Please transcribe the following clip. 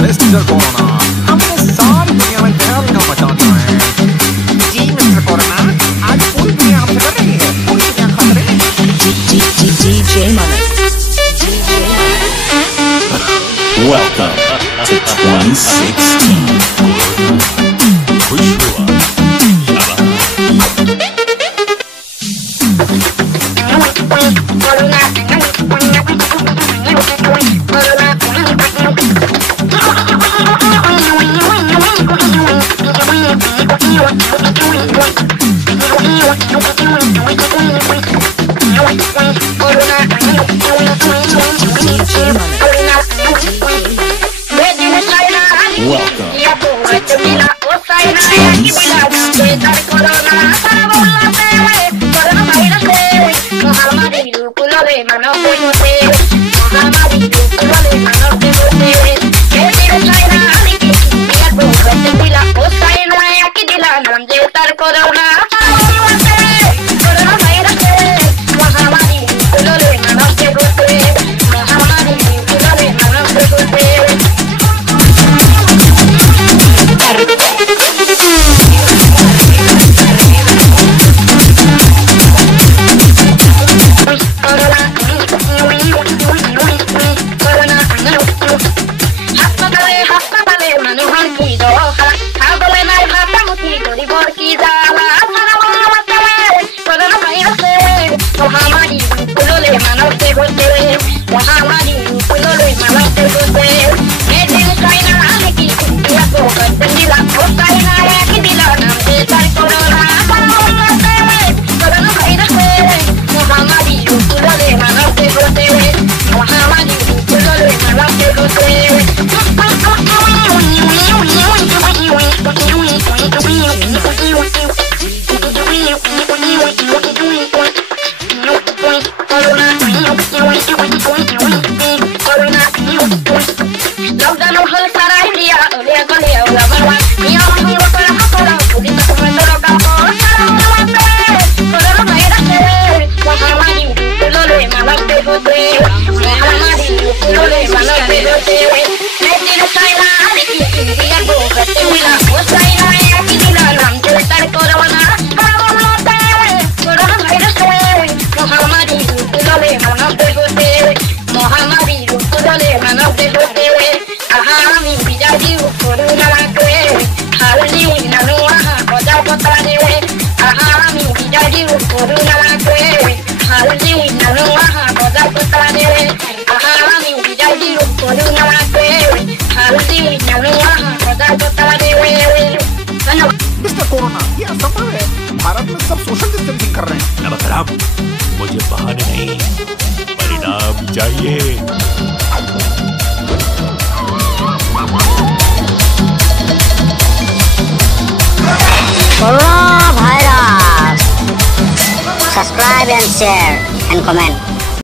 Mister corona, हमने सारी दुनिया में तहलका मचा दिया है। जी मिस्टर कोरोना, आज पूरी दुनिया हमसे कर रही है, पूरी दुनिया खतरे में। DJ Manik. Welcome to 2016. Mister corona, ये असंभव है। भारत में सब सोशल डिस्टेंसिंग कर रहे हैं। नमस्कार, मुझे बहाने नहीं, परिणाम चाहिए। Coronavirus. Subscribe and share and comment.